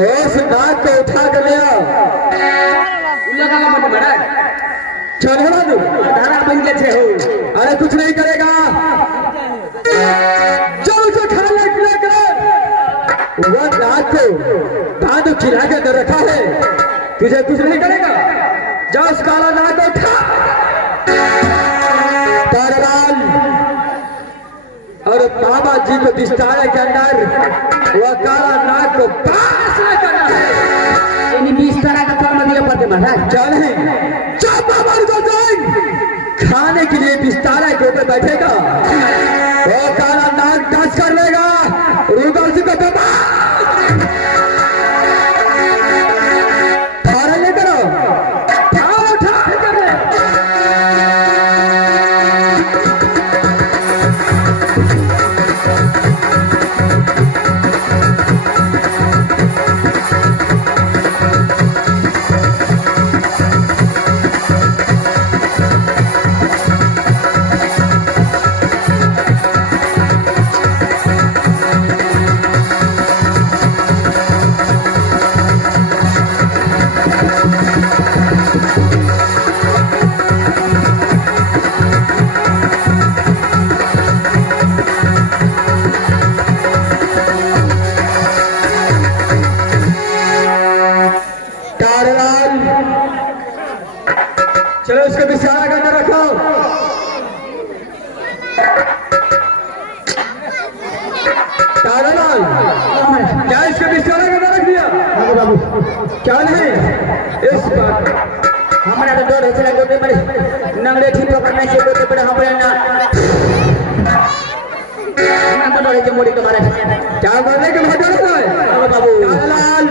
उस नाक को उठा कर ले आओ। चढ़ा दो धारा बन गए हो। अरे कुछ नहीं करेगा, चल उसे खा ले खिला कर। वह नाक को दांत खिला के कर रखा है, तुझे कुछ नहीं करेगा। जा उस काला नाक को उठा। तारलाल और बाबा जी को बिस्तारे के अंदर वह काला नाग को पास न करना है। इन बिस्तारा का काम दिया पड़ते महाराज। चल है जब बाबा को जाएंगे खाने के लिए बिस्तारा के ऊपर बैठेगा, वो काला नाग टच कर लेगा। रुदल जी को दबा थारा ले करो, थारा उठा कर ले। चलो इसको बिस्तारा के अंदर रखो। तारालाल क्या इसको बिस्तारा के अंदर रख दिया? बाबू क्या नहीं इस बात हमारा तो डर है। चला गोटे बड़े नंगले ठीक पकड़ने से गोटे बड़े हमारे ना हमारा तो डर है। मोड़ी तुम्हारे क्या करने के भाग रहा है बाबू? तारालाल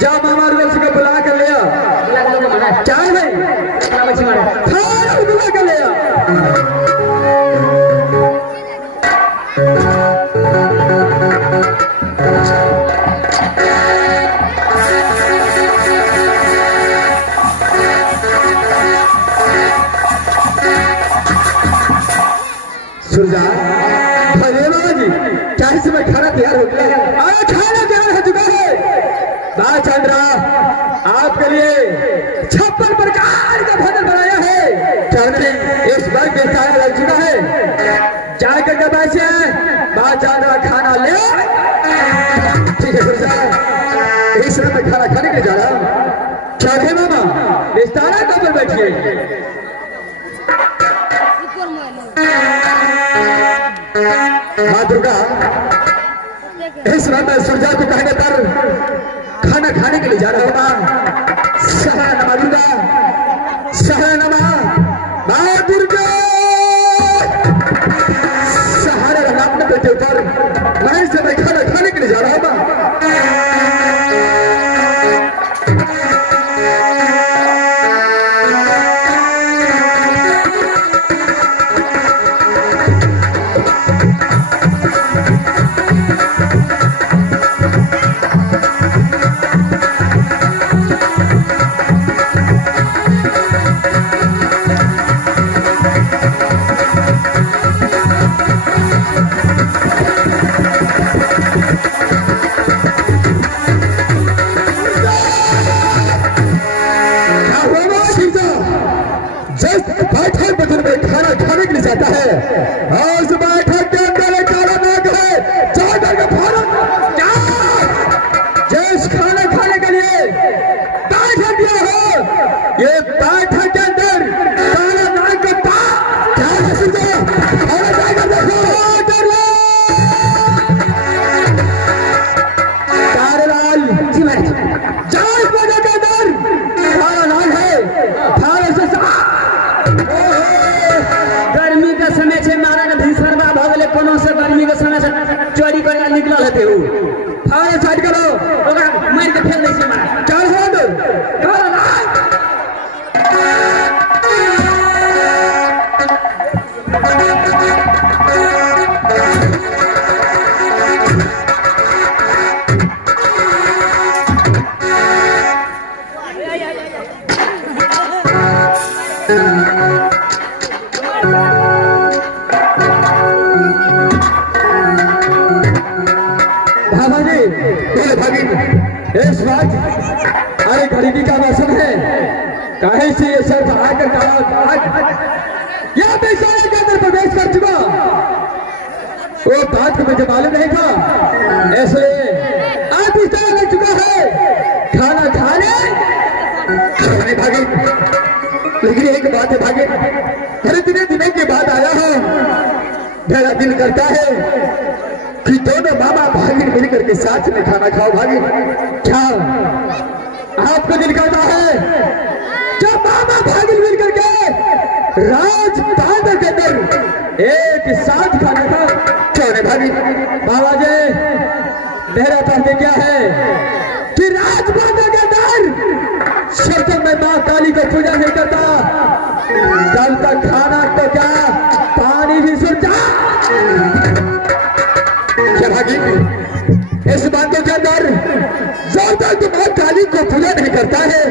जब हमारे वर्ष को बुला कर लिया क्या नहीं बुला कर लिया। सुरजा भले बाबा जी क्या इस समय खाना तैयार हो गया है? अरे खाना तैयार हो चुका है। चंद्रा आपके लिए 56 प्रकार का भोजन बनाया है। चंद्री इस बार बिस्तारा लग चुका है, जाकर के बैठे हैं। चंद्रा खाना ले। ठीक है सुरजा, इस समय मैं खाना खाने के जा रहा हूँ। चौधरी मामा बिस्तारा कब पर बैठिए। माँ दुर्गा इस समय मैं सुरजा को कहने पर खाना खाने के लिए जा रहा हूँ। सहरा नमा दुर्गा, सहरा नमा माँ दुर्गा। सहारा रहा अपने बेटे ऊपर। मैं इस समय खाना खाने के लिए जा रहा हूँ। खाना खाने के लिए जाता है और उस बैठक के अंदर एक काला नाग है। जाकर के भारत जिस खाना खाने के लिए बैठक दिया हो, ये बैठक के अंदर काला नाग का पास क्या है? तारालाल जी मैं जाओ इस जगह के अंदर भामा जी, मेरे भागिन, इस बात अरे गरीबी का मौसम है, कहीं से ये सब आकर कहा या बेचारे के अंदर प्रवेश कर चुका, वो बात को मुझे मालूम नहीं था, इसलिए आज इस तरह लग चुका है खाना खाने भागी। लेकिन एक बात है भागी, अरे इतने दिनों के बाद आया हूं, मेरा दिल करता है कि दोनों मामा भागिन मिलकर के साथ में खाना खाओ। भागी क्या आपको दिल करता है जब मामा भागिन मिलकर के राजपाट के अंदर एक साथ खाना खाओ? क्यों नहीं भागी? बाबा जी, मेरा कहते क्या है कि राजपाट के अंदर जब तक मैं माँ काली को पूजा नहीं करता, जब तक खाना तो क्या पानी भी सुनता। क्या भागी, इस बातों के अंदर जब तक तुम माँ काली को पूजा नहीं करता है,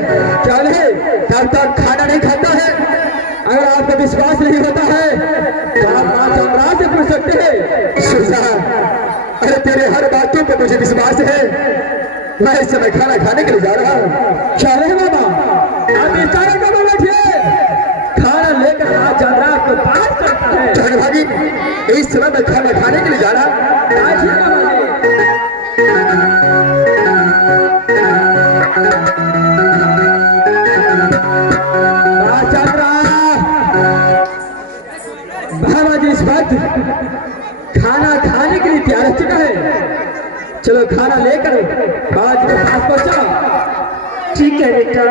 क्या नहीं, तब तक खाना नहीं खाता है। अगर आपको विश्वास नहीं होता है तो आप माँ चंद्रा से पूछ सकते हैं। सुरसा, अरे तेरे हर बातों पर मुझे विश्वास है, मैं इस समय खाना खाने के लिए जा रहा हूँ। क्या रहे मामा, आप इस तरह कब बैठिए, खाना लेकर माँ चंद्रा को बात करता है। चल भागी, इस समय मैं खाना खाने के लिए जा रहा हूँ। इस वक्त खाना खाने के लिए तैयार हो चुका है, चलो खाना लेकर बाबा जी के पास पहुंचा। ठीक है बेटा।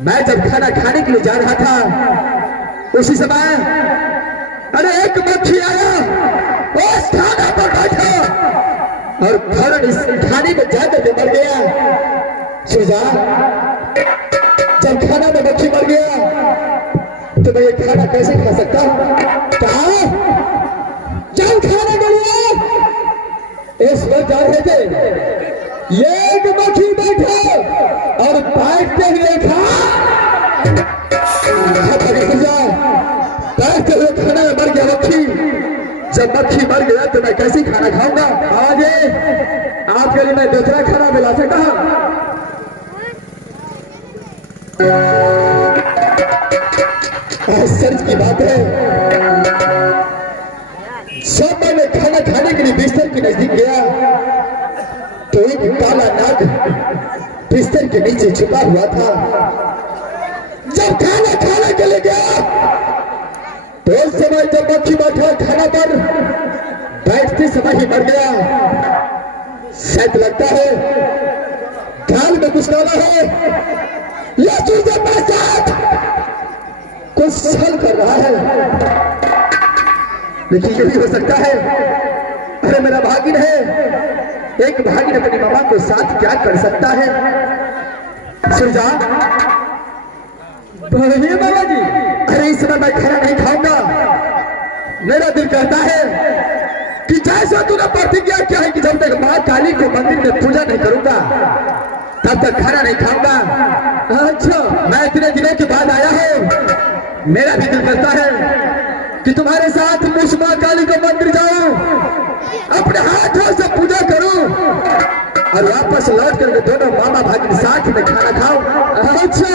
मैं जब खाना खाने के लिए जा रहा था, उसी समय अरे एक मक्खी आया, उस खाना पर बैठा और फौरन इस खाने में जाकर के मर गया। सुजा, जब खाना में मक्खी मर गया तो मैं ये खाना कैसे खा सकता हूँ? कहा जब खाने के लिए इस वक्त जा रहे थे, ये एक मक्खी बैठा और बैठते हुए बैठते हुए खाना में मर गया मक्खी। जब मक्खी मर गया तो मैं कैसे खाना खाऊंगा? आज आपके लिए मैं दूसरा खाना मिला सकता हूं। सच की बात है, जब मैंने खाना खाने के लिए बिस्तर के नजदीक गया तो एक काला नाग बिस्तर के नीचे छुपा हुआ था। जब खाना खाने के लिए गया तो उस समय जब मक्खी बैठा खाना पर बैठते समय ही मर गया। शायद लगता है गाल में कुछ डाला है या दूसरे के साथ कुछ छल कर रहा है, लेकिन ये भी हो सकता है अरे मेरा भागिन है, एक भागिन अपनी मामा को साथ क्या कर सकता है? सुरजा, बाबा जी, अरे इस समय मैं खाना नहीं खाऊंगा। मेरा दिल कहता है कि जैसा तूने प्रतिज्ञा किया है कि जब तक माँ काली को मंदिर में पूजा नहीं करूंगा तब तक खाना नहीं खाऊंगा। अच्छा, मैं इतने दिनों के बाद आया हूँ, मेरा भी दिल करता है कि तुम्हारे साथ उस माँ काली को मंदिर जाऊं, अपने हाथों से पूजा करूं और वापस लौट करके दोनों मामा भागिन साथ में खाना खाओ। अच्छा,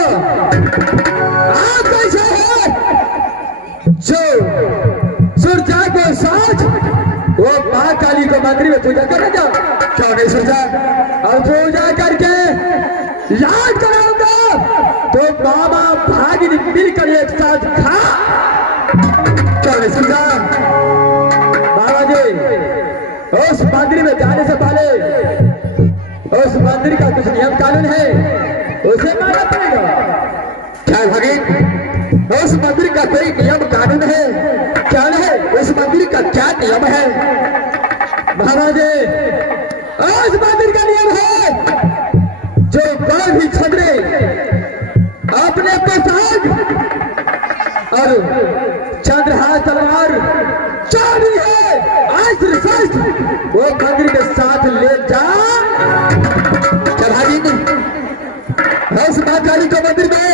आप कैसे है जो सूर्या को साथ वो माँ काली को मंदिर में पूजा करने जाओ? क्यों नहीं सूर्या? और पूजा करके याद कराऊंगा तो मामा भागिन मिलकर एक साथ खा। क्यों नहीं सूर्या? बाबा जी, उस मंदिर में जाने से पहले उस मंदिर का कुछ नियम कानून है, उसे मानना पड़ेगा। क्या भगीन, उस मंदिर का कोई नियम कानून है? क्या है उस मंदिर का क्या नियम है? महाराज, उस मंदिर का नियम है जो कोई भी छतरे अपने पोशाक और चंद्रहास तलवार चाबी है अस्त्र शस्त्र वो मंदिर के साथ ले जा। उस माँ काली को मंदिर में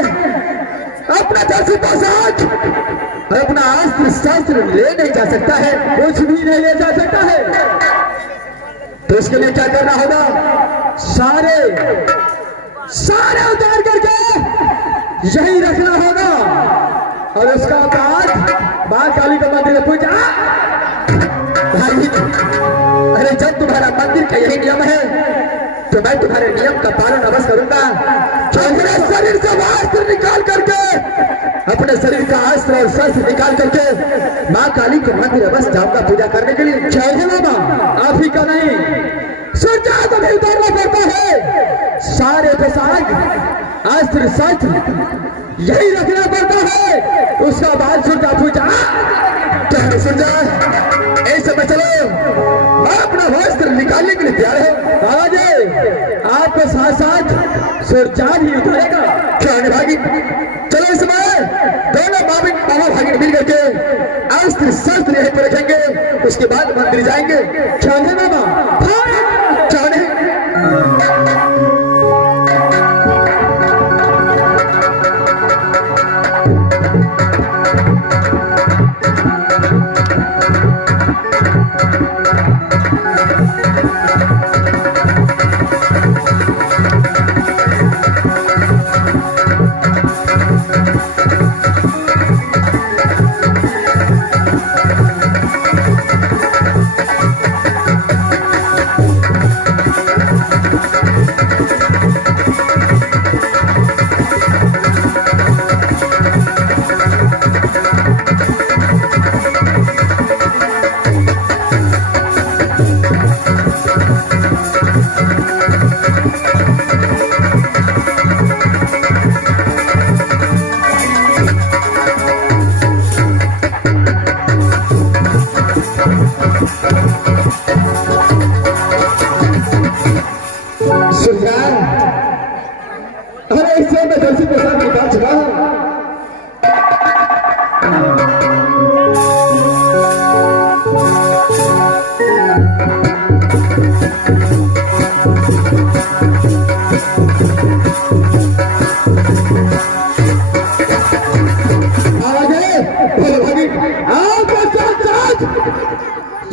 अपना दर्शी पोशाक अपना अस्त्र शस्त्र ले नहीं जा सकता है, कुछ भी नहीं ले जा सकता है। तो इसके लिए क्या करना होगा? सारे उतार करके यही रखना होगा और उसका बाद माँ काली को मंदिर में पूजा। अरे जब तुम्हारा मंदिर का यही नियम है तो मैं तुम्हारे नियम का पालन अवश्य करूंगा। अपने शरीर से अस्त्र निकाल करके अपने शरीर का अस्त्र और शस्त्र निकाल करके माँ काली को मंदिर अवश्य जाऊंगा पूजा करने के लिए। जय है बाबा, आप ही का नहीं, सूर्या को भी उतारना पड़ता है। सारे पोशाक अस्त्र शस्त्र यही रखना पड़ता है, उसका बाद सूर्या पूजा। क्या सूर्या ऐसे में चलो, मैं अपना वस्त्र निकालने के लिए तैयार है। बाबा जी, आपके साथ साथ सूर्या भी उतारेगा। क्या भागी, चलो इस समय दोनों मामा भागिन मिल करके अस्त्र शस्त्र यहीं पर रखेंगे, उसके बाद मंदिर जाएंगे। क्या है मामा? क्या नहीं?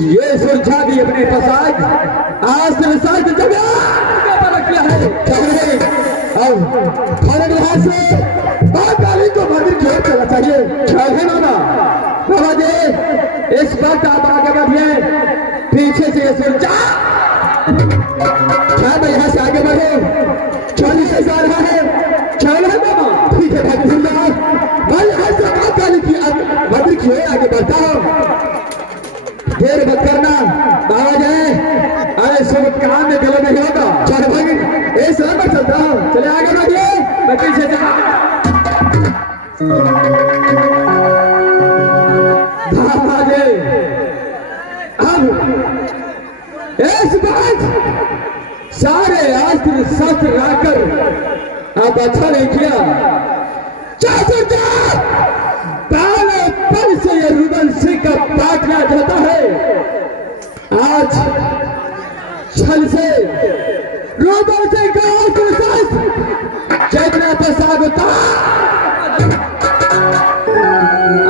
ये सुरक्षा भी अपने प्रसाद आज से विशाल जगह किया है। अब खाने लिहाज से माँ काली को मंदिर की ओर चलना चाहिए। ख्याल है मामा? बाबा जी, इस वक्त आप आगे बढ़िए, पीछे से ये सुरक्षा क्या मैं यहाँ से आगे बढ़े? 40 से जा रहा है। ख्याल है मामा? ठीक है भाई सुंदर, मैं यहाँ से माँ काली की मंदिर की ओर आगे बढ़ता हूँ। देर मत करना बाबा जी, अरे शुभ काम में गलत नहीं होगा। चल भाई, इस राह पर चलता हूँ, चले आगे बढ़िए, मैं पीछे जा। बाबा जी, अब इस बात सारे अस्त्र शस्त्र लाकर अब अच्छा नहीं किया। बालों पर से ये रुदल सिंह का बाटना जाता है। बल से रूबल से गांव सुरसास चैत्र प्रसाद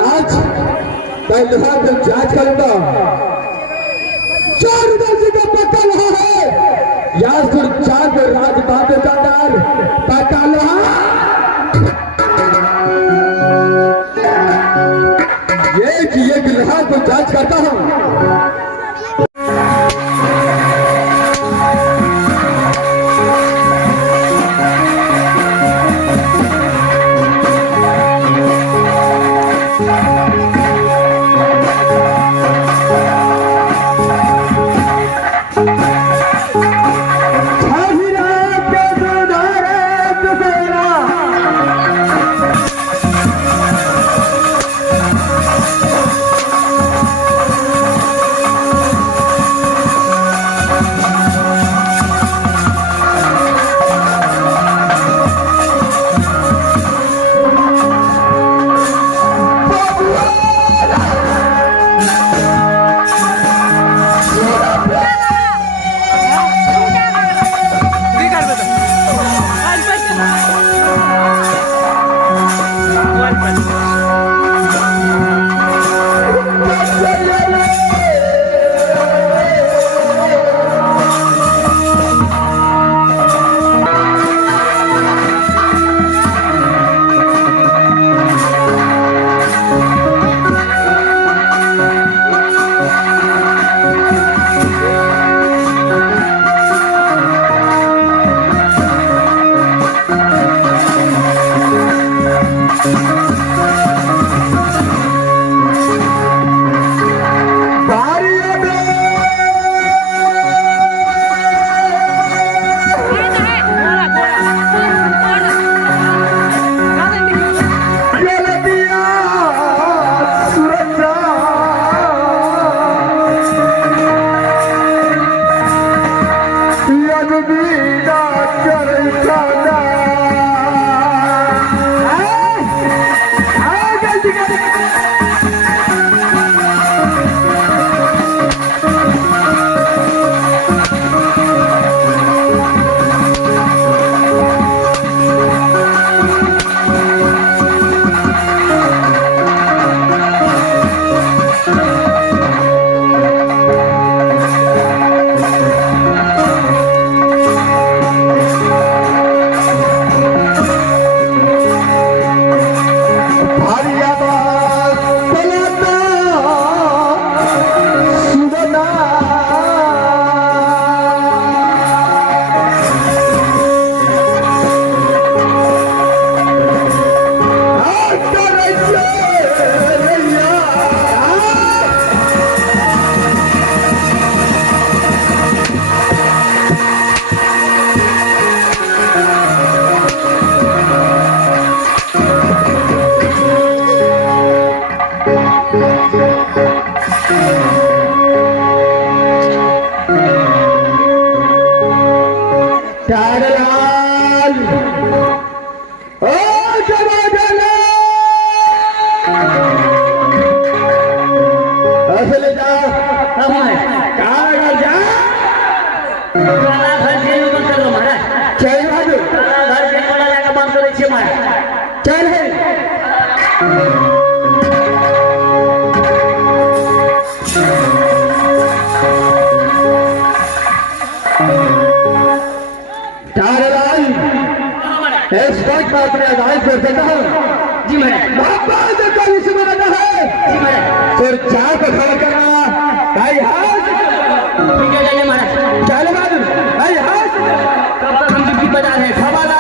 आज पहलवान को जांच करूंगा चार दर्जी का पक्का रहा है या सुर चार को राजपाट दादार पक्का रहा ये कि ये गिलहा को जांच करता हूं चल है स्पॉट पर अपने आधार कर देता हूँ जी मैं बाबा से कभी से मना है जी मैं फिर चार को खड़ा करना भाई हाथ ठीक है जाइए महाराज चलो बाबू भाई हाथ कब तक हम डिप्टी बजा रहे हैं खबरदार